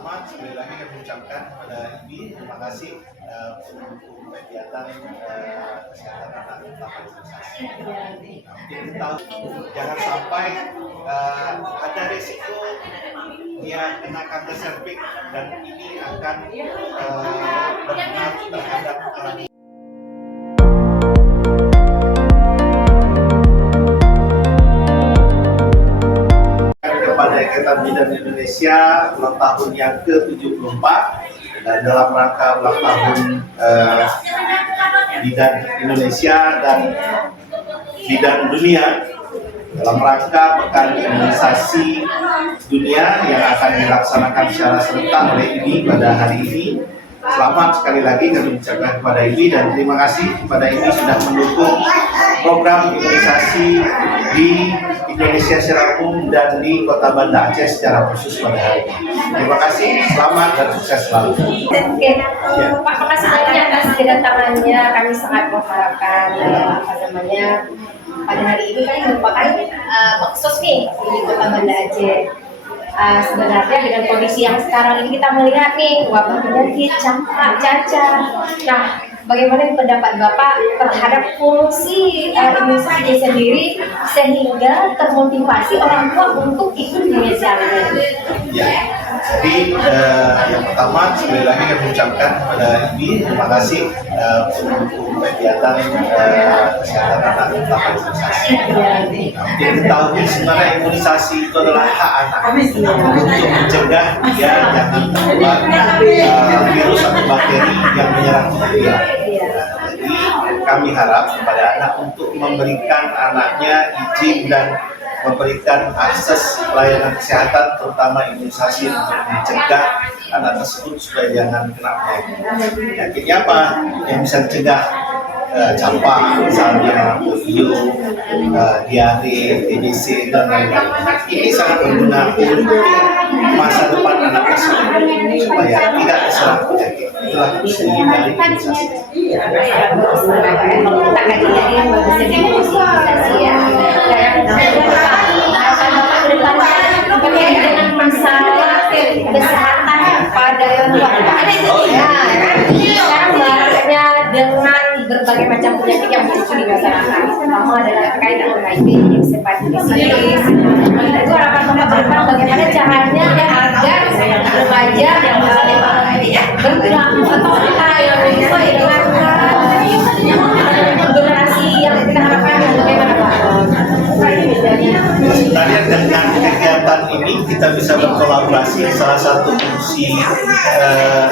pertama sekali lagi kami ucapkan kepada IBI terima kasih untuk kegiatan kesehatan anak terutama imunisasi. Kita tahu jangan sampai ada risiko dia kena kanker serviks dan ini akan berpengaruh terhadap kepada Ikatan Bidan Indonesia ulang tahun yang ke-74 dan dalam rangka ulang tahun Bidan Indonesia dan Bidan Dunia dalam rangka Pekan Imunisasi Dunia yang akan dilaksanakan secara serentak oleh IBI pada hari ini. Selamat sekali lagi kami ucapkan kepada IBI dan terima kasih kepada IBI sudah mendukung program imunisasi di Indonesia secara umum dan di Kota Banda Aceh secara khusus pada hari ini. Terima kasih, selamat dan sukses selalu. Oke, Pak, makasih banyak atas kedatangannya. Kami sangat mengharapkan pada hari ini kan merupakan baksos nih di Kota Banda Aceh. Sebenarnya dengan kondisi yang sekarang ini kita melihat nih wabah penyakit campak, cacar. Nah, bagaimana pendapat Bapak terhadap fungsi imunisasi sendiri sehingga termotivasi orang tua untuk ikut imunisasi? Ya, jadi yang pertama sekali lagi kami ucapkan kepada IBI terima kasih untuk kegiatan kesehatan anak terutama imunisasi. Kita tahu sebenarnya imunisasi itu adalah hak anak untuk mencegah dia jangan tertular virus atau bakteri yang menyerang tubuh dia. Jadi kami harap kepada anak untuk memberikan anaknya izin dan memberikan akses pelayanan kesehatan terutama imunisasi untuk mencegah anak tersebut supaya jangan kena penyakit. Penyakitnya apa? Yang bisa dicegah campak, misalnya polio, diare, TBC dan lain-lain. Ini sangat berguna untuk masa depan anak tersebut supaya tidak terserang penyakit. Itulah fungsi dari imunisasi. Kita kaji dari bagusnya imunisasi ya. Terkait dengan masalah kesehatan pada keluarga. Sekarang bahasanya dengan berbagai macam penyakit yang muncul di masyarakat. Pertama adalah terkait dengan HIV, hepatitis C. Itu harapan Bapak ke depan bagaimana caranya agar remaja yang berperilaku atau kita yang sesuai dengan generasi yang kita harapkan bagaimana Pak? Sebenarnya dengan kegiatan ini kita bisa berkolaborasi. Salah satu fungsi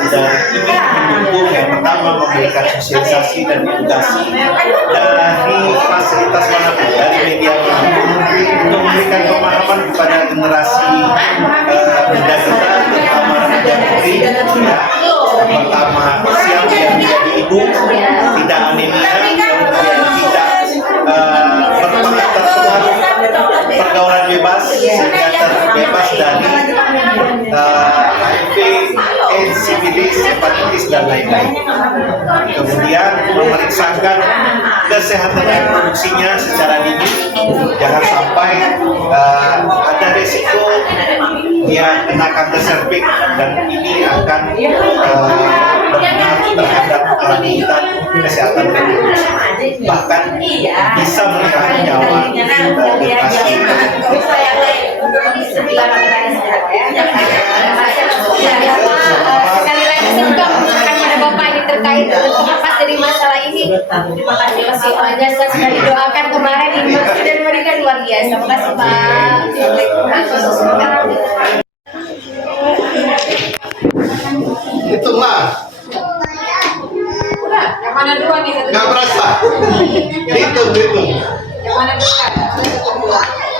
dan ini mendukung yang pertama memberikan sosialisasi dan edukasi dari fasilitas manapun dari media untuk memberikan pemahaman kepada generasi muda kita terutama remaja putri ya. Yang pertama siap yang menjadi ibu tidak anemia, kemudian tidak tertular pergaulan bebas sehingga terbebas dari HIV, AIDS, sifilis, hepatitis dan lain-lain. Kemudian memeriksakan kesehatan reproduksinya secara dini, jangan sampai ada risiko dia kena kanker serviks dan ini akan berpengaruh terhadap kelanjutan kesehatan reproduksi, bahkan bisa menghilangkan nyawa generasi. Sekali lagi saya juga mengucapkan kepada Bapak ini terkait terlepas dari masalah ini. Terima kasih masih banyak sudah didoakan kemarin ini dan memberikan luar biasa. Terima kasih Pak. Hitunglah. Udah, yang mana dua nih? Nggak berasa. Hitung. Yang mana dua?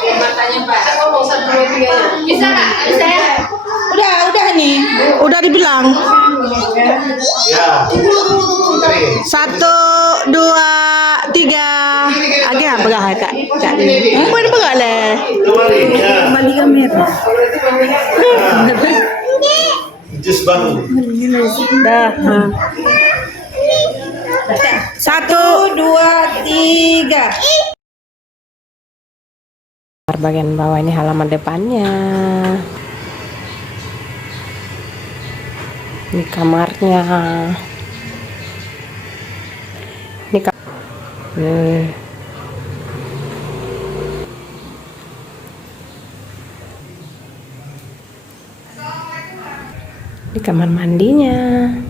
Matanya Pak. Saya mau 1, 2, 3 Bisa nggak? Bisa ya? Udah nih, udah dibilang. Ya. 1, 2, 3. Agak pegang kak. Mungkin pegang le. Kembali. Ya. Kembali kamera. Jus baru. Dah. 1, 2, 3. Bagian bawah ini halaman depannya. Ini kamarnya. Ini Ini kamar mandinya.